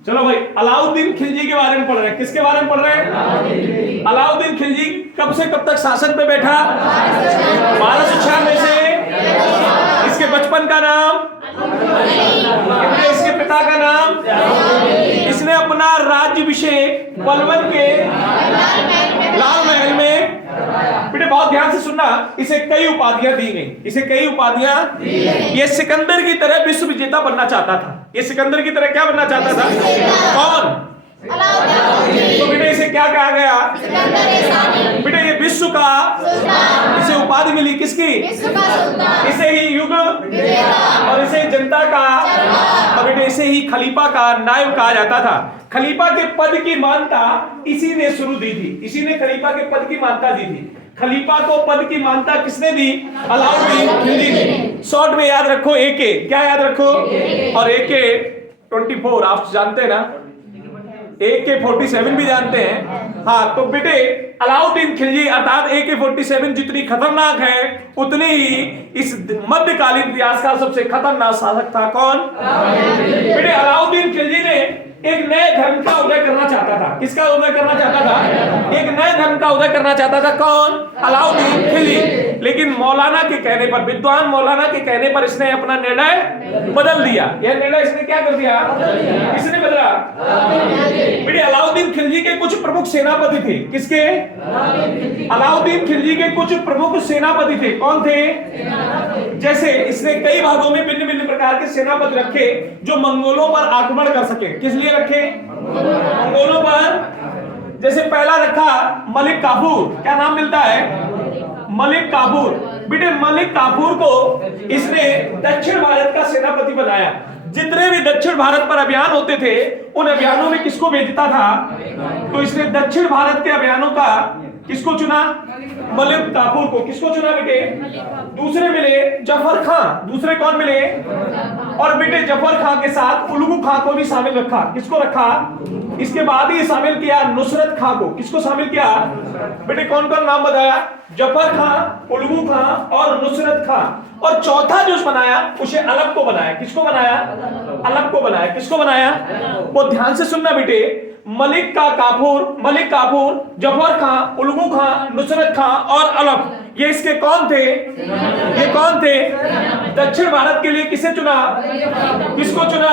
चलो भाई, अलाउद्दीन खिलजी के बारे में पढ़ रहे हैं। किसके बारे में पढ़ रहे हैं? अलाउद्दीन खिलजी कब से कब तक शासन पे बैठा? 1296 से। इसके बचपन का नाम, इसके पिता का नाम, इसने अपना राज्याभिषेक पलवल के लाल महल में, बेटे बहुत ध्यान से सुनना, इसे कई उपाधियां दी गई। इसे कई उपाधियां, ये सिकंदर की तरह विश्व विजेता बनना चाहता था। ये सिकंदर की तरह क्या बनना चाहता था? कौन? तो बेटे इसे क्या कहा गया? बेटे ये विश्व का, इसे उपाधि मिली किसकी? इसे ही युग और इसे जनता का, और बेटे इसे ही खलीफा का नायब कहा जाता था। खलीफा के पद की मान्यता इसी ने शुरू दी थी। इसी ने खलीफा के पद की मान्यता दी थी। खलीफा को पद की मान्यता किसने दी? अलाउद्दीन खिलजी ने। शॉर्ट में याद रखो एके, क्या याद रखो? और एके 24 आप जानते हैं ना, AK-47 भी जानते हैं। हाँ, तो बेटे अलाउद्दीन खिलजी अर्थात AK-47 जितनी खतरनाक है, उतनी ही इस मध्यकालीन इतिहास का सबसे खतरनाक शासक था। कौन? बेटे अलाउद्दीन खिलजी ने एक नए धर्म का उदय करना चाहता था। किसका उदय करना चाहता था? एक नए धर्म का उदय करना चाहता था। कौन? अलाउद्दीन खिलजी। लेकिन मौलाना के कहने पर, विद्वान मौलाना के कहने पर इसने अपना निर्णय बदल दिया। यह निर्णय इसने क्या कर दिया? किसने बदला? बेटे अलाउद्दीन खिलजी के कुछ प्रमुख सेनापति थे। किसके? अलाउद्दीन खिलजी के कुछ प्रमुख सेनापति थे। कौन थे? जैसे इसने कई भागों में भिन्न भिन्न प्रकार के सेनापति रखे जो मंगोलों पर आक्रमण कर सके। किस लिए रखे? मंगोलों पर। जैसे पहला रखा मलिक काफूर। क्या नाम मिलता है? मलिक काफूर। बेटे मलिक काफूर को इसने दक्षिण भारत का सेनापति बनाया। जितने भी दक्षिण भारत पर अभियान होते थे, उन अभियानों में किसको भेजता था? तो इसने दक्षिण भारत के अभियानों का किसको चुना? मलिक काफूर को। किसको चुना बेटे? दूसरे मिले जफर खान। दूसरे कौन मिले? और बेटे जफर खान के साथ उलगू खान को भी शामिल रखा। किसको रखा? इसके बाद ही शामिल किया नुसरत खान को। किसको शामिल किया? बेटे कौन कौन नाम बताया? जफर खान, उलगू खान और नुसरत खान। और चौथा जो बनाया उसे अलग को बनाया। किसको बनाया? अलग को बनाया। किसको बनाया? वो ध्यान से सुनना बेटे। मलिक काफूर, जफर खान, उलगू खान, नुसरत खान और अलग, ये इसके कौन थे? ये कौन थे? दक्षिण भारत के लिए किसे चुना? किसको चुना?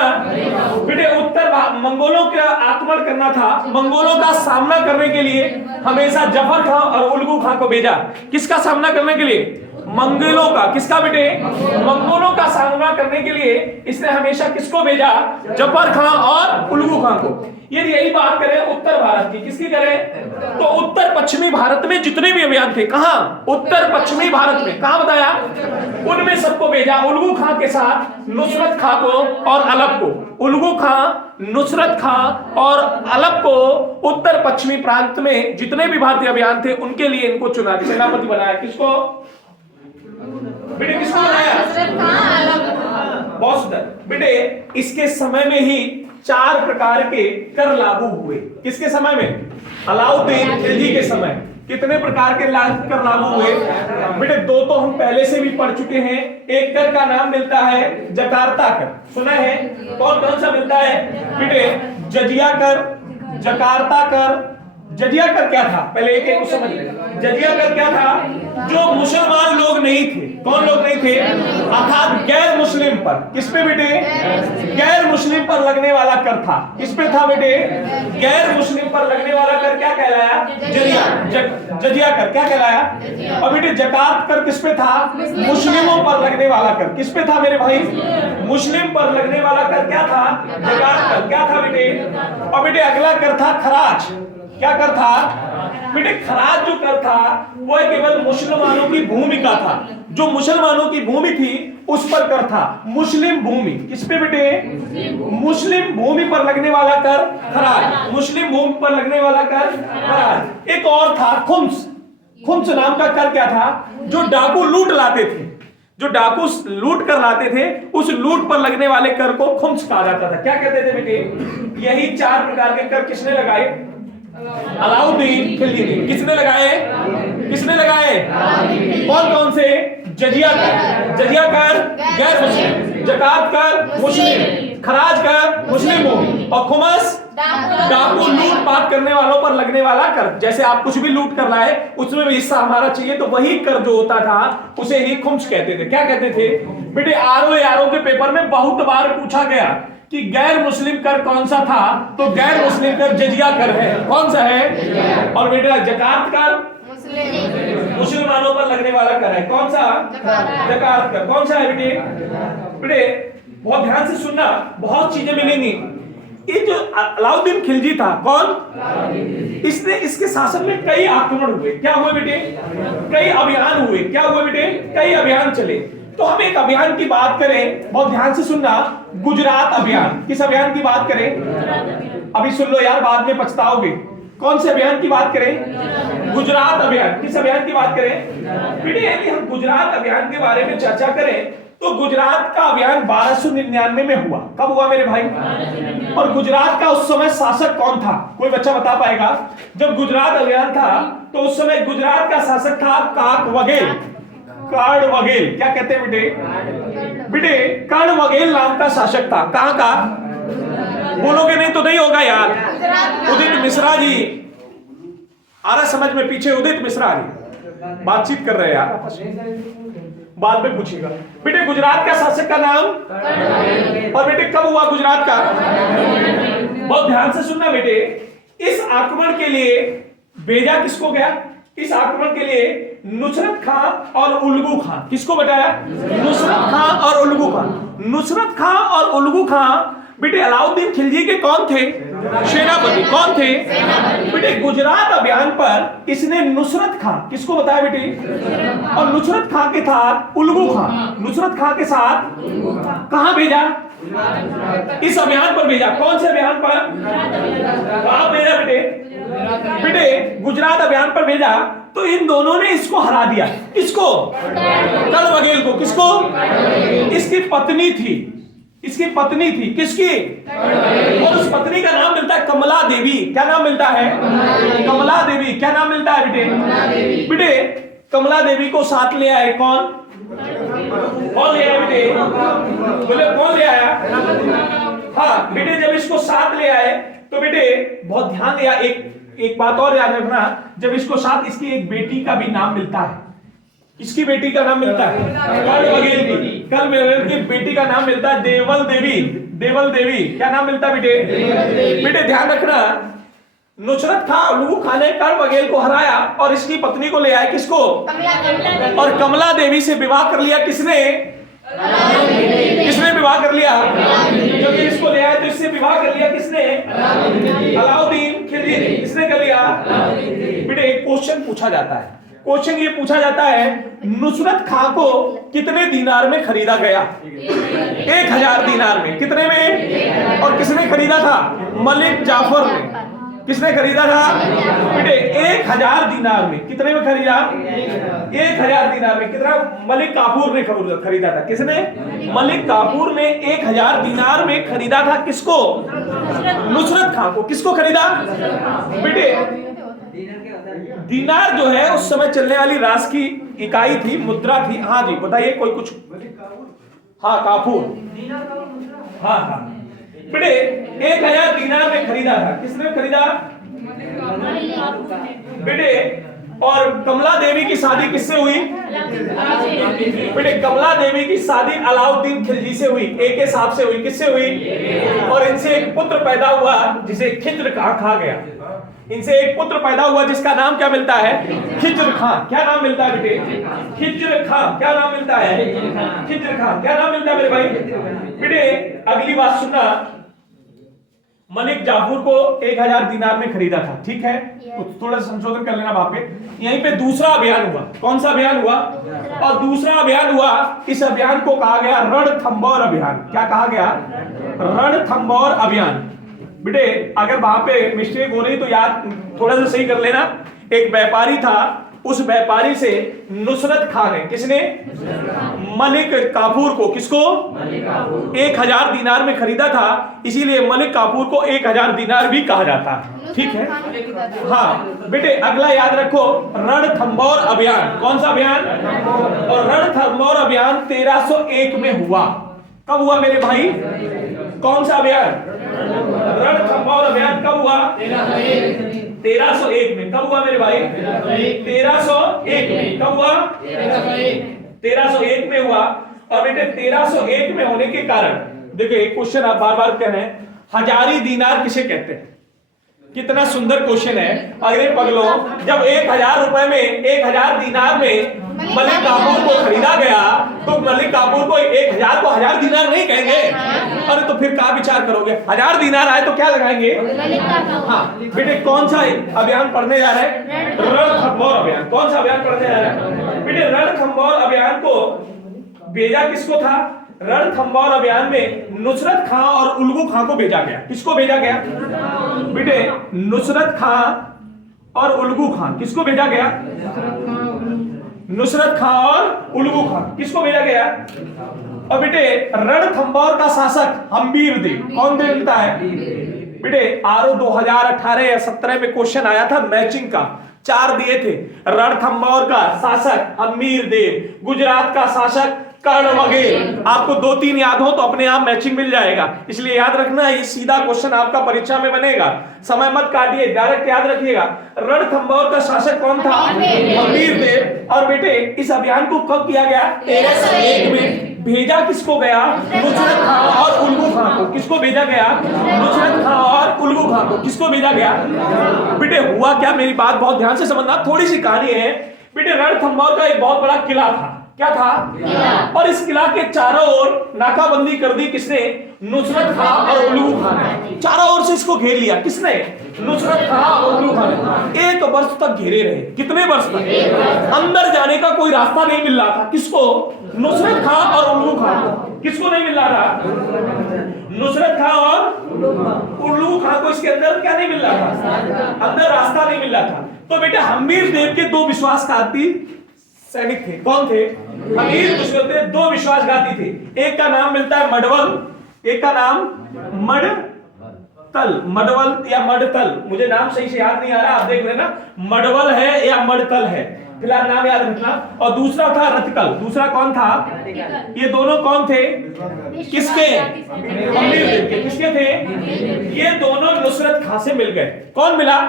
बेटे उत्तर मंगोलों का आक्रमण करना था। मंगोलों का सामना करने के लिए हमेशा जफर खान और उलगू खान को भेजा। किसका सामना करने के लिए? मंगोलों का। किसका बेटे? मंगोलों का सामना करने के लिए इसने हमेशा किसको भेजा? जफर खान और उलगू खान को। यदि यही बात करें उत्तर भारत की, किसकी करें? तो उत्तर पश्चिमी भारत में जितने भी अभियान थे, कहां? उत्तर पश्चिमी भारत में। कहां बताया? उनमें सबको भेजा, उलगू खान के साथ नुसरत खान को और अलग को। उलगू खान, नुसरत खान और अलग को उत्तर पश्चिमी प्रांत में जितने भी भारतीय अभियान थे उनके लिए इनको चुना, सेनापति बनाया। किसको बेटे? किसको बनाया? बहुत सुंदर बेटे। इसके समय में ही 4 प्रकार के कर लागू हुए। किसके समय में? अलाउद्दीन खिलजी के समय। कितने प्रकार के कर लागू हुए? बेटे 2 तो हम पहले से भी पढ़ चुके हैं। एक कर का नाम मिलता है जकार्ता कर। सुना है? कौन कौन सा मिलता है बेटे? जजिया कर, जकार्ता कर। जजिया कर क्या था? पहले एक एक समझ ले। जजिया कर क्या था? जो मुसलमान लोग नहीं थे। कौन लोग नहीं थे? अर्थात गैर मुस्लिम पर। किस पे बेटे? गैर मुस्लिम पर लगने वाला कर था। किस पे था बेटे? गैर मुस्लिम पर लगने वाला कर क्या कहलाया? जजिया कर। क्या कहलाया? और बेटे जकात कर किस पे था? मुस्लिमों पर लगने वाला कर। किस पे था मेरे भाई? मुस्लिम पर लगने वाला कर क्या था? जकात कर। क्या था बेटे? और बेटे अगला कर था खराज। क्या कर था बेटे? खराज जो कर था वो केवल मुसलमानों की भूमि का था। जो मुसलमानों की भूमि थी उस पर कर था। मुस्लिम भूमि किस पे बेटे? मुस्लिम भूमि पर लगने वाला कर खराज। मुस्लिम भूमि पर लगने वाला कर खराज। एक और था खुम्स। खुम्स नाम का कर क्या था? जो डाकू लूट लाते थे, जो डाकू लूट कर लाते थे, उस लूट पर लगने वाले कर को खुम्स कहा जाता था। क्या कहते थे बेटे? यही 4 प्रकार के कर किसने लगाए? अलाउद्दीन खिलजी ने। किसने लगाए? किसने लगाए? कौन कौन से? जजिया कर गैर मुस्लिम, जकात कर मुस्लिम, खराज कर मुस्लिमों, और खुमस डाकू लूटपाट करने वालों पर लगने वाला कर। जैसे आप कुछ भी लूट कर लाए उसमें भी हिस्सा हमारा चाहिए, तो वही कर जो होता था उसे ही खुम्स कहते थे। क्या कहते थे बेटे? आरओ के पेपर में बहुत बार पूछा गया कि गैर मुस्लिम कर कौन सा था, तो गैर मुस्लिम कर जजिया कर है। कौन सा है? और बेटा जकात कर मुसलमानों पर लगने वाला कर है। कौन सा? जकात कर। कौन सा है बेटे? बहुत ध्यान से सुनना, बहुत चीजें मिलेंगी। ये जो अलाउद्दीन खिलजी था, कौन? इसने, इसके शासन में कई आक्रमण हुए। क्या हुए बेटे? कई अभियान हुए। क्या हुए बेटे? कई अभियान चले। तो हम एक अभियान की बात करें, बहुत ध्यान से सुनना, गुजरात अभियान। किस अभियान की बात करें? अभी सुन लो यार, बाद में पछताओगे। कौन से अभियान की बात करें? गुजरात अभियान। किस अभियान की बात करें बेटे? यदि हम गुजरात अभियान के बारे में चर्चा करें तो गुजरात का अभियान 1299 में हुआ। कब हुआ मेरे भाई? और गुजरात का उस समय शासक कौन था? कोई बच्चा बता पाएगा? जब गुजरात अभियान था तो उस समय गुजरात का शासक था काकवगेल, कर्णवगेल। क्या कहते हैं बेटे? कर्णवगेल नाम का शासक था। कहां का? बोलोगे नहीं तो नहीं होगा यार। उदित मिश्रा जी आ रहा समझ में? पीछे उदित मिश्रा जी बातचीत कर रहे हैं यार, बाद में पूछेगा। बेटे गुजरात का शासक का नाम, और बेटे कब हुआ गुजरात का? बहुत ध्यान से सुनना बेटे। इस आक्रमण के लिए भेजा किसको गया? इस आक्रमण के लिए नुसरत खां और उल्गू खां। किसको बताया? नुसरत खां और उल्गू खां। नुसरत खां और उल्गू खां बेटे अलाउद्दीन खिलजी के कौन थे? सेनापति। कौन थे बेटे? गुजरात अभियान पर इसने नुसरत खां, किसको बताया बेटे? और नुसरत खां के साथ उल्गू खां, नुसरत खां के साथ कहां भेजा? इस अभियान पर भेजा। कौन से अभियान पर? कहां भेजा बेटे? गुजरात अभियान पर भेजा। तो इन दोनों ने इसको हरा दिया। किसको? कर्णवगेल को। किसको? इसकी पत्नी थी, इसकी पत्नी थी। किसकी? और उस पत्नी का नाम मिलता है कमला देवी। क्या नाम मिलता है? कमला देवी। क्या नाम मिलता है बेटे? कमला देवी को साथ ले आए। कौन ले आया बेटे? बोले कौन ले आया? हाँ बेटे, जब इसको साथ ले आए तो बेटे बहुत ध्यान दिया, एक बात और याद रखना, जब इसको साथ, इसकी एक बेटी का भी नाम मिलता है। किसकी बेटी का नाम मिलता है? कर्णवगेल की। कर्णवगेल की बेटी का नाम मिलता है देवल देवी। देवल देवी। क्या नाम मिलता है बेटे? ध्यान रखना, नुसरत खां उल्गू खां ने कर्णवगेल को हराया और इसकी पत्नी को ले आए। किसको? और कमला देवी से विवाह कर लिया। किसने? किसने विवाह कर लिया? जब ये इसको ले आए तो इससे विवाह कर लिया। किसने? अलाउद्दीन खिलजी ने। किसने कर लिया बेटे? एक क्वेश्चन पूछा जाता है। क्वेश्चन ये पूछा जाता है, नुसरत खां को कितने दीनार में खरीदा गया? 1000 दीनार में। कितने में? और किसने खरीदा था? मलिक जाफर ने। किसने खरीदा था बेटे? 1000 दीनार में। कितने में खरीदा? 1000 दीनार में। कितना? मलिक काफूर ने खरीदा था। किसने? मलिक काफूर ने 1000 दीनार में खरीदा था। किसको? नुसरत खां को। किसको खरीदा बेटे? दीनार जो है उस समय चलने वाली रास की इकाई थी, मुद्रा थी। हाँ जी बताइए, कोई कुछ? हाँ काफूर। हाँ बेटे 1000 दीनार में खरीदा था। किसने खरीदा बेटे? और कमला देवी की शादी किससे हुई बेटे? कमला देवी की शादी अलाउद्दीन खिलजी से हुई। एक साहब से हुई। किससे हुई? और इनसे एक पुत्र पैदा हुआ जिसे खिज्र कहा गया। इनसे एक पुत्र पैदा हुआ जिसका नाम क्या मिलता है? खिज्र खां। क्या नाम मिलता है बेटे? खिज्र खां। क्या नाम मिलता है? खिज्र खां। क्या नाम मिलता है मेरे भाई? बेटे अगली बात सुनना, मलिक जाफर को 1000 दीनार में खरीदा था। ठीक है, तो थोड़ा संशोधन कर लेना वहां पे। यहीं पे दूसरा अभियान हुआ। कौन सा अभियान हुआ? और दूसरा अभियान हुआ, इस अभियान को कहा गया रणथंबोर अभियान। क्या कहा गया? रणथंबोर अभियान। बेटे अगर वहां पे मिस्टेक हो रही तो याद थोड़ा सा सही कर लेना। एक व्यापारी था, उस व्यापारी से नुसरत खां ने, किसने? मलिक काफूर को। किसको? 1000 दीनार में खरीदा था, इसीलिए मलिक काफूर को 1000 दीनार भी कहा जाता है। ठीक है, हाँ बेटे अगला याद रखो, रणथंबोर अभियान। कौन सा अभियान? और रणथंबोर अभियान 1301 में हुआ। कब हुआ मेरे भाई? कौन सा अभियान? रणथंभौर अभियान कब हुआ? 1301 में। कब हुआ मेरे भाई? 1301 में। कब हुआ? 1301 में हुआ। और बेटे 1301 में होने के कारण देखिए एक क्वेश्चन आप बार बार कह रहे हैं, हजारी दीनार किसे कहते हैं? कितना सुंदर क्वेश्चन है। अरे पगलो, जब 1000 रुपए में 1000 दीनार में मलिक काफूर को खरीदा गया तो मलिक काफूर को 1000 को 1000 दीनार नहीं कहेंगे? अरे तो फिर क्या विचार करोगे? 1000 दीनार आए तो क्या लगाएंगे? हाँ बेटे, कौन सा अभियान पढ़ने जा रहे हैं? रणथंभौर अभियान। कौन सा अभियान पढ़ने जा रहे हैं बेटे? रणथंभौर अभियान को भेजा किसको था? रणथंभौर अभियान में नुसरत खां और उल्गू खां को भेजा गया। किसको भेजा गया बेटे? नुसरत खां और उल्गू खां। किसको भेजा गया? नुसरत खां और उल्गू खां। किसको भेजा गया? और बेटे रणथंभौर का शासक हम्बीर देव। कौन देव मिलता है बेटे? आरओ 2018 या 17 में क्वेश्चन आया था मैचिंग का, 4 दिए थे। रणथंभौर का शासक हम्बीर देव, गुजरात का शासक कर्ण वगेल। आपको 2-3 याद हो तो अपने आप मैचिंग मिल जाएगा, इसलिए याद रखना ये सीधा क्वेश्चन आपका परीक्षा में बनेगा। समय मत काटिए, डायरेक्ट याद रखिएगा। रणथंभौर का शासक कौन था? हम्बीर देव। और बेटे इस अभियान को कब किया गया? 1301 में। भेजा किसको गया? नुसरत खां और उल्गू खां को। किसको भेजा गया? नुसरत खां और उल्गू खां को। किसको भेजा गया बेटे? हुआ क्या, मेरी बात बहुत ध्यान से समझना, थोड़ी सी कहानी है बेटे। रणथंभौर का एक बहुत बड़ा किला था। क्या था? और इस किला के चारों ओर नाकाबंदी कर दी। किसने? नुसरत खां और उल्गू खां ने। चारों ओर से इसको घेर लिया। किसने? नुसरत खां और उल्गू खां ने। 1 वर्ष तक घेरे रहे। कितने वर्ष तक? अंदर जाने का कोई रास्ता नहीं मिल रहा था। किसको? नुसरत खां और उल्गू खां को। किसको नहीं मिल रहा था? नुसरत खां और उल्गू खां को इसके अंदर क्या नहीं मिल रहा था? अंदर रास्ता नहीं मिल रहा था। तो बेटा हम्बीर देव के 2 विश्वासघाती सैनिक थे। कौन थे? हम्बीर दुश्मन थे, 2 विश्वासघाती थे। एक का नाम मिलता है मडवल, एक का नाम मडतल। मडवल या मडतल, मुझे नाम सही से याद नहीं आ रहा, आप देख लेना। मडवल है या मडतल है, फिलहाल नाम याद रखना। और दूसरा था रतकल। दूसरा कौन था? ये दोनों कौन थे? किसके? हम्बीर देव के। किसके थे? ये दोनों नुसरत खां से मिल गए। कौन मिला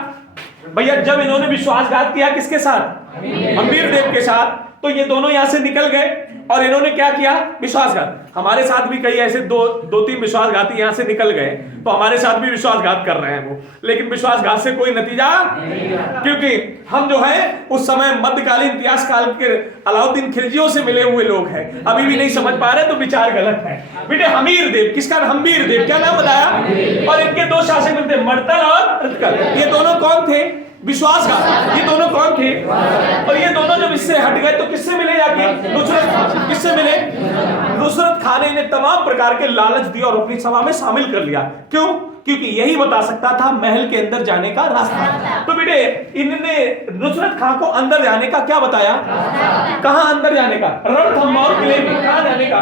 भैया? जब इन्होंने विश्वासघात किया किसके साथ? हम्बीर देव के साथ। तो ये दोनों यहां से निकल गए और इन्होंने क्या किया? विश्वासघात। हमारे साथ भी कई ऐसे 2-3 विश्वासघाती यहां से निकल गए, तो हमारे साथ भी विश्वासघात कर रहे हैं वो, लेकिन विश्वासघात से कोई नतीजा, क्योंकि हम जो है उस समय मध्यकालीन इतिहास काल के अलाउद्दीन खिलजियों से मिले हुए लोग हैं, अभी भी नहीं समझ पा रहे तो विचार गलत है बेटे। हम्बीर देव, किसका? हम्बीर देव। क्या नाम बताया? और इनके 2 शासक मिलते, मडतल और रतकल। ये दोनों कौन थे? विश्वासघात। ये दोनों कौन थे? और ये दोनों जब इससे हट गए तो किससे मिले जाके? नुसरत खां। किससे मिले? नुसरत खां ने इन्हें तमाम प्रकार के लालच दिए और अपनी सभा में शामिल कर लिया। क्यों? क्योंकि यही बता सकता था महल के अंदर जाने का रास्ता। तो बेटे इन्होंने नुसरत खां को अंदर जाने का क्या बताया? कहां अंदर जाने का? रणथंभौर किले में। कहां जाने का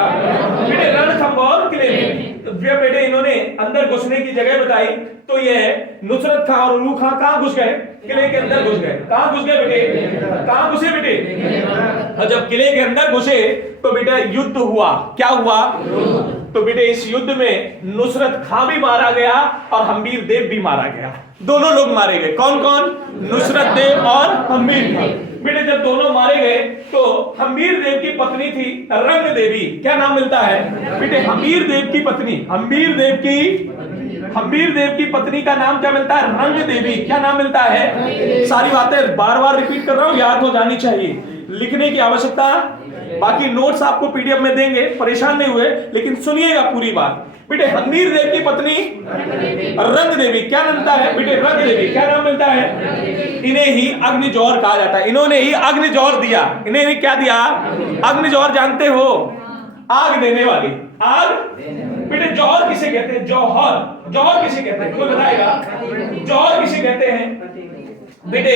बेटे? रणथंभौर किले में। जब बेटे इन्होंने अंदर घुसने की जगह बताई तो ये नुसरत खां और उल्गू खां कहां घुस गए? किले के अंदर घुस गए। कहां घुस गए बेटे? कहां घुसे बेटे? और जब किले के अंदर घुसे तो बेटा युद्ध हुआ। क्या हुआ? तो बेटे इस युद्ध में नुसरत खां भी मारा गया और हम्बीर देव भी मारा गया। दोनों लोग मारे गए। कौन कौन? नुसरत देव और हम्बीर खां। बेटे जब दोनों मारे गए तो हम्बीर देव की पत्नी थी रंग देवी। क्या नाम मिलता है बेटे? हम्बीर देव की पत्नी, हम्बीर देव की पत्नी का नाम क्या मिलता है? रंग देवी। क्या नाम मिलता है? सारी बातें बार बार रिपीट कर रहा हूं, याद हो जानी चाहिए, लिखने की आवश्यकता। बाकी नोट्स आपको पीडीएफ में देंगे, परेशान नहीं हुए, लेकिन सुनिएगा पूरी बात। बेटे हम्बीर देव की पत्नी रंग देवी। क्या मिलता है बेटे? रंग देवी। क्या नाम मिलता है? इन्हें ही अग्निजौर कहा जाता है। इन्होंने ही अग्निजौर दिया। इन्हें ही क्या दिया? अग्निजौर। जानते हो? आग देने वाली। आग बेटे जौहर किसे कहते हैं? जौहर। जौहर किसे कहते हैं? कोई बताएगा? जौहर किसे कहते हैं बेटे?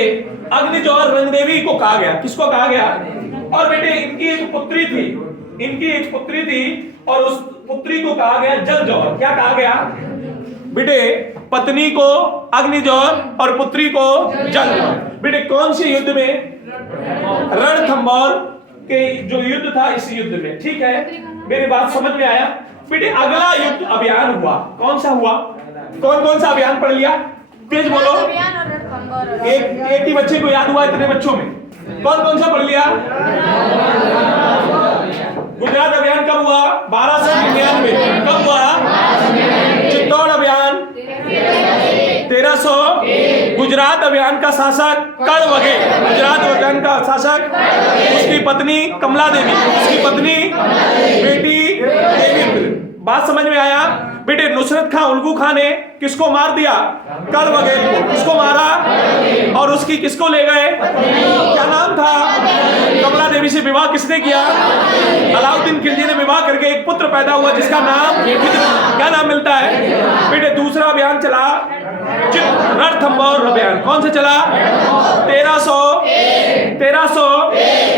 अग्निजौर रंगदेवी को कहा गया। किसको कहा गया? और बेटे इनकी एक पुत्री थी, इनकी एक पुत्री थी और उस पुत्री को कहा गया जलजौहर। क्या कहा गया बेटे? पत्नी को अग्निजौर और पुत्री को जलजौहर। बेटे कौन से युद्ध में? रणथंभौर के जो युद्ध था, इस युद्ध में। ठीक है, मेरी बात समझ में आया? बेटे अगला युद्ध अभियान हुआ, कौन सा हुआ? कौन कौन सा अभियान पढ़ लिया? तेज बोलो। एक ही बच्चे को याद हुआ इतने बच्चों में? कौन कौन सा पढ़ लिया? गुजरात अभियान कब हुआ? 1299। कब हुआ? चित्तौड़ अभियान 1300। गुजरात अभियान का शासक कड़वगे। गुजरात अभियान का शासक, उसकी पत्नी कमला देवी, उसकी पत्नी बेटी देवी। बात समझ में आया? बेटे नुसरत खां उल्गू खां ने किसको मार दिया? कड़वगेल को। किसको मारा? और उसकी किसको ले गए? क्या नाम था? कमला देवी से विवाह किसने किया? अलाउद्दीन खिलजी ने विवाह करके एक पुत्र पैदा हुआ जिसका नाम क्या नाम मिलता है? बेटे दूसरा अभियान चला रणथंभौर अभियान। कौन सा चला? 1300।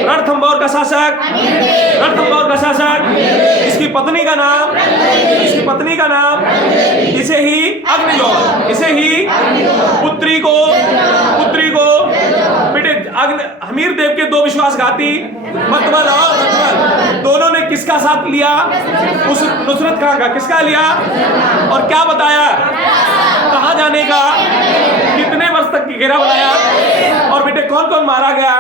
रणथंभौर का शासक, रणथंभौर का शासक, इसकी पत्नी का नाम, इसकी पत्नी का नाम, इसे ही अग्निजोत, इसे ही पुत्री को बेटे हमीर देव के दो विश्वासघाती मतबल और मतबल दोनों ने किसका साथ लिया? उस नुसरत खां का। किसका लिया? और क्या बताया? कहां जाने का? कितने वर्ष तक की घेरा बनाया? और बेटे कौन कौन मारा गया?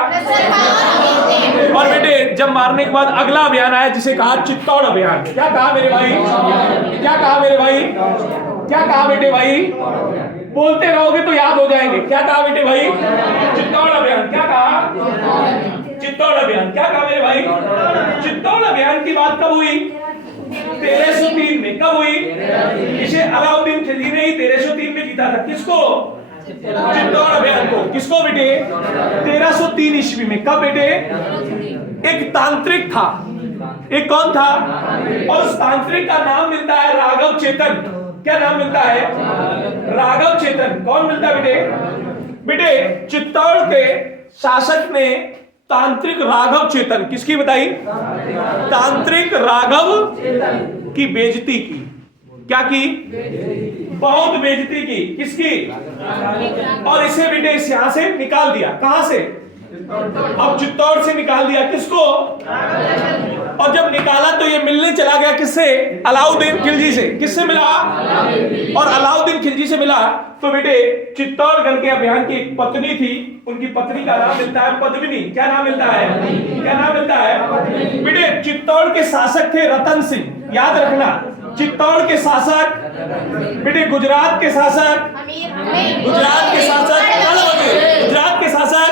और बेटे जब मारने के बाद अगला अभियान आया जिसे कहा चित्तौड़ अभियान। क्या कहा मेरे भाई? क्या कहा मेरे भाई? क्या कहा बेटे भाई? बोलते रहोगे तो याद हो जाएंगे। क्या कहा बेटे भाई? चित्तौड़ अभियान। क्या कहा? चित्तौड़ अभियान। क्या कहा मेरे भाई? चित्तौड़ अभियान की बात कब हुई? 1303 में। कब हुई? इसे अलाउद्दीन खिलजी ने ही 1303 में जीता था। किसको? चित्तौड़ अभियान को। किसको बेटे? 1303 ईस्वी में। कब बेटे? एक तांत्रिक था। एक कौन था? और उस तांत्रिक का नाम मिलता है राघव चेतन। क्या नाम मिलता है? राघव चेतन। कौन मिलता है बेटे? बेटे चित्तौड़ के शासक ने तांत्रिक राघव चेतन, किसकी बताई? तांत्रिक राघव की बेइज्जती की। क्या की? बहुत बेइज्जती की। किसकी? और इसे बेटे इस यहां से निकाल दिया। कहां से? अब चित्तौड़ से निकाल दिया। किसको? और जब निकाला तो ये मिलने चला गया किससे? अलाउद्दीन खिलजी से। किससे मिला? और अलाउद्दीन खिलजी से मिला तो बेटे चित्तौड़गढ़ के अभियान की एक पत्नी थी, उनकी पत्नी का नाम मिलता है पद्मिनी। क्या नाम मिलता है? क्या नाम मिलता है? बेटे चित्तौड़ के शासक थे रतन सिंह। याद रखना, चित्तौड़ के शासक बेटे, गुजरात के शासक, गुजरात के शासक, गुजरात के शासक,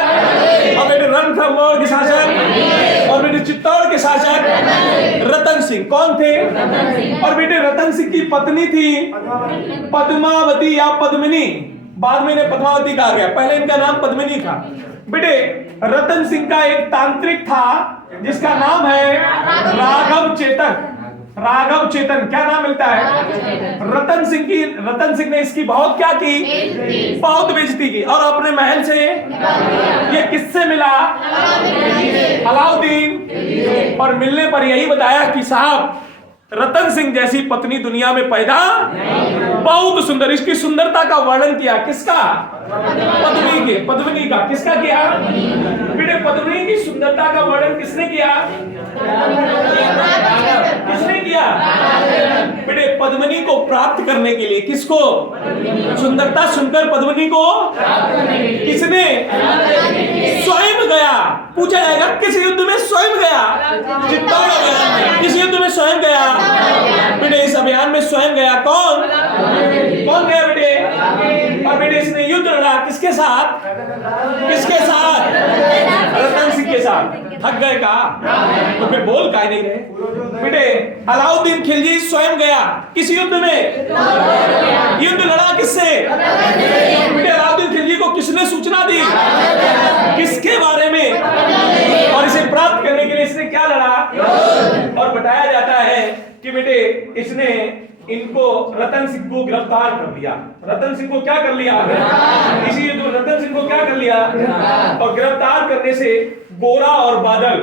और बेटे रणथंभौर के शासक, और बेटे चित्तौड़ के शासक रतन सिंह। कौन थे? और बेटे रतन सिंह की पत्नी थी पद्मावती या पद्मिनी। बाद में इन्हें पद्मावती कहा गया, पहले इनका नाम पद्मिनी था। बेटे रतन सिंह का एक तांत्रिक था जिसका नाम है राघव चेतन। राघव चेतन। क्या नाम मिलता है? रतन सिंह ने इसकी बहुत क्या की? बहुत बेइज्जती की और अपने महल से ये किससे मिला? अलाउद्दीन। और मिलने पर यही बताया कि साहब रतन सिंह जैसी पत्नी दुनिया में पैदा बहुत सुंदर। इसकी सुंदरता का वर्णन किया। किसका? पद्मिनी का। किसका किया? बेटे पद्मिनी की सुंदरता का वर्णन किसने किया? किसने किया? बेटे पद्मिनी को प्राप्त करने के लिए। किसको? सुंदरता सुनकर पद्मिनी को किसने? स्वयं गया। पूछा जाएगा किस युद्ध में स्वयं गया? चित्तौड़ अभियान में। किस युद्ध में स्वयं गया? बेटे इस अभियान में स्वयं गया। कौन गया बेटे? और बेटे इसने युद्ध लड़ा किसके साथ? किसके साथ? रतन सिंह के साथ। थक गए का? तो फिर बोल काहे नहीं रहे? बेटे अलाउद्दीन खिलजी स्वयं गया किस युद्ध में? युद्ध लड़ा किससे? बेटे अलाउद्दीन खिलजी को किसने सूचना दी? किसके बारे में? और इसे प्राप्त करने के लिए इसने क्या लड़ा? और बताया जाता है कि बेटे इसने इनको रतन सिंह को गिरफ्तार कर लिया। रतन सिंह को क्या कर लिया? इसी युद्ध में रतन सिंह को क्या कर लिया? और गिरफ्तार करने से गोरा और बादल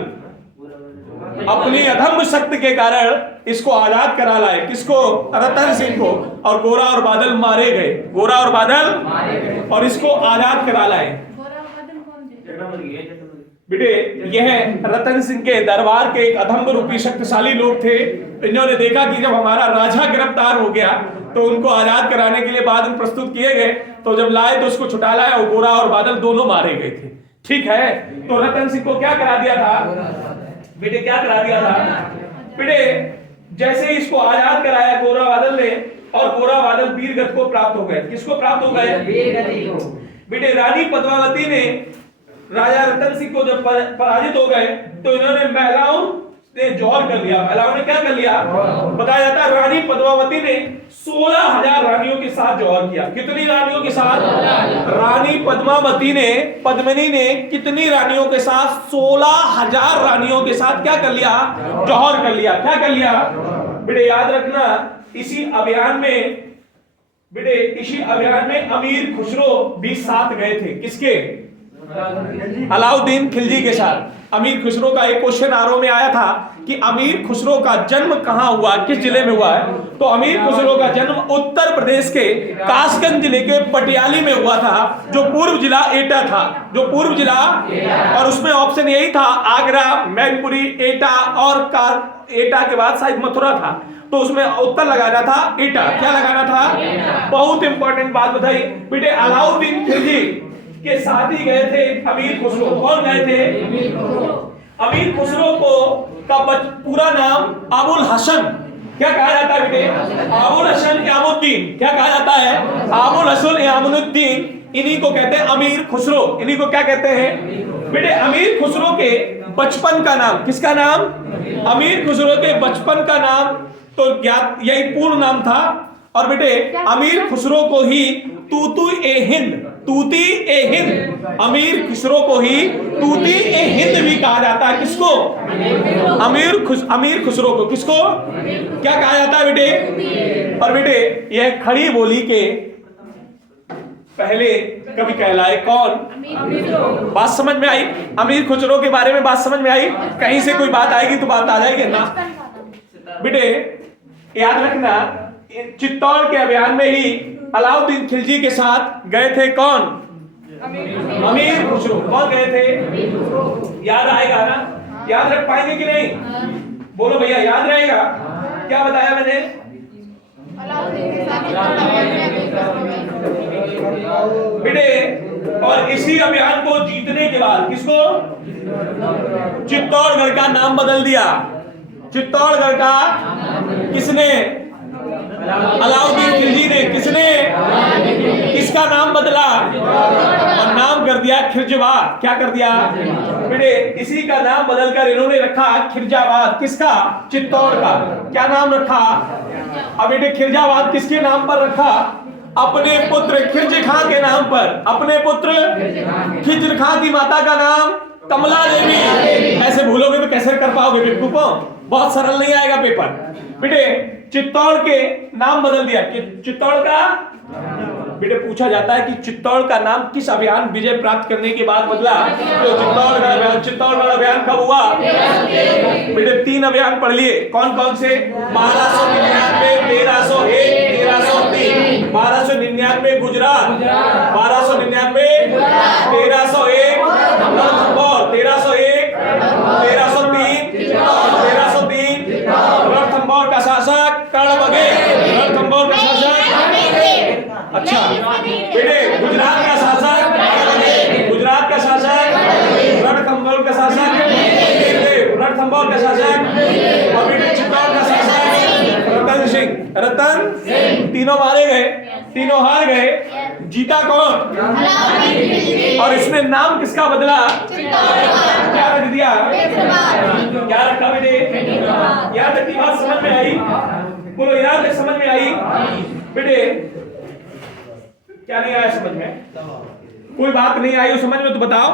अपनी अधम्म शक्ति के कारण इसको आजाद करा लाए। किसको? रतन सिंह को। और गोरा और बादल मारे गए। गोरा और बादल और इसको आजाद करा लाए। बेटे यह रतन सिंह के दरबार के एक अधम्ब रूपी शक्तिशाली लोग थे। इन्होंने देखा कि जब हमारा राजा गिरफ्तार हो गया तो उनको आजाद कराने के लिए बाद में प्रस्तुत किए गए, तो जब लाए तो उसको छुटा लाया, गोरा और बादल दोनों मारे गए थे। ठीक है, तो रतन सिंह को क्या करा दिया था बेटे, क्या करा दिया था बेटे, जैसे ही इसको आजाद कराया गोरा बादल ने, और गोरा बादल वीरगति को प्राप्त हो गए। किसको प्राप्त हो गए? बेटे रानी पद्मावती ने राजा रतन सिंह को जब पराजित हो गए तो इन्होंने महिलाओं ने जौहर कर लिया। महिलाओं ने क्या कर लिया? बताया जाता है रानी पद्मावती ने 16,000 रानियों के साथ जौहर किया। कितनी रानियों के साथ? रानी पद्मावती ने, पद्मिनी ने कितनी रानियों के साथ? 16,000 रानियों के साथ क्या कर लिया? जौहर कर लिया। क्या कर लिया बेटे? याद रखना, इसी अभियान में अमीर खुसरो भी साथ गए थे। किसके? अलाउद्दीन खिलजी के साथ। अमीर खुसरो का एक क्वेश्चन आरओ में आया था कि अमीर खुसरो का जन्म कहां हुआ, किस जिले में हुआ है? तो अमीर खुसरो का जन्म उत्तर प्रदेश के कासगंज जिले के पटियाली में हुआ था, जो पूर्व जिला एटा था। जो पूर्व जिला, और उसमें ऑप्शन यही था आगरा, मैनपुरी, एटा, और एटा के बाद शायद मथुरा था, तो उसमें उत्तर लगाना था एटा। क्या लगाना था? बहुत इंपॉर्टेंट बात बताई बेटे, अलाउद्दीन खिलजी के साथ ही गए थे अमीर खुसरो। कौन गए थे? अमीर खुसरो को का पूरा नाम अबुल हसन क्या कहा जाता है बेटे? अबुल हसन यामुद्दीन। क्या कहा जाता है? अबुल हसन यामुद्दीन। इन्हीं को कहते हैं अमीर खुसरो। इन्हीं को क्या कहते हैं बेटे? अमीर खुसरो के बचपन का नाम, किसका नाम? अमीर खुसरो के बचपन का नाम तो ज्ञात, यही पूर्ण नाम था। और बेटे अमीर खुसरो को ही तूती ए हिंद, अमीर खुसरो को ही तूती ए हिंद भी कहा जाता है। किसको? अमीर खुसरो को किसको क्या कहा जाता है बेटे? और बेटे यह खड़ी बोली के पहले कवि कहलाए। कौन? बात समझ में आई? अमीर खुसरो के बारे में बात समझ में आई? कहीं से कोई बात आएगी तो बात आ जाएगी ना बेटे। याद रखना, चित्तौड़ के अभियान में ही अलाउद्दीन खिलजी के साथ गए थे। कौन? अमीर खुसरो। कौन गए थे? याद आएगा ना? याद रख पाएंगे कि नहीं? बोलो भैया, याद रहेगा? क्या बताया मैंने? बेटे और इसी अभियान को जीतने के बाद किसको? चित्तौड़गढ़ का नाम बदल दिया। चित्तौड़गढ़ का किसने? अलाउद्दीन खिलजी ने। किसने? किसका नाम बदला? और नाम कर दिया खिरजवाद। क्या कर दिया बेटे? इसी का नाम बदलकर इन्होंने रखा खिरजावाद। किसका? चित्तौड़ का। क्या नाम रखा? अब बेटे खिरजावाद किसके नाम पर रखा? अपने पुत्र खिरज खां के नाम पर। अपने पुत्र खिरज खां की माता का नाम कमला देवी। ऐसे भूलोगे तो कैसे कर पाओगे बेवकूफों? बहुत सरल नहीं आएगा पेपर। बेटे चित्तौड़ के नाम बदल दिया कि चित्तौड़ का बेटे पूछा जाता है कि चित्तौड़ का नाम किस अभियान विजय प्राप्त करने के बाद बदला? तो चित्तौड़गढ़ अभियान कब हुआ बेटे? 3 अभियान पढ़ लिए। कौन कौन से? 1299, 1301, 1303। 1299 गुजरात, 1299 1301 रणथंभौर, 1301 1303 रणथंभौर का शासक कर्ण बघेल। रणथंभौर का शासक अच्छा बेटे गुजरात का शासक, गुजरात का शासक रणथंभौर का शासक, रणथंभौर का शासक, और बेटे चित्तौड़ का शासक रतन सिंह। रतन तीनों मारे गए, तीनों हार गए। जीता कौन? और इसने नाम किसका बदला? क्या रख दिया? क्या रखा बेटे? याद तक की बात समझ में आई? बोलो याद तक समझ में आई बेटे? क्या नहीं आया समझ में? कोई बात नहीं आई समझ में तो बताओ।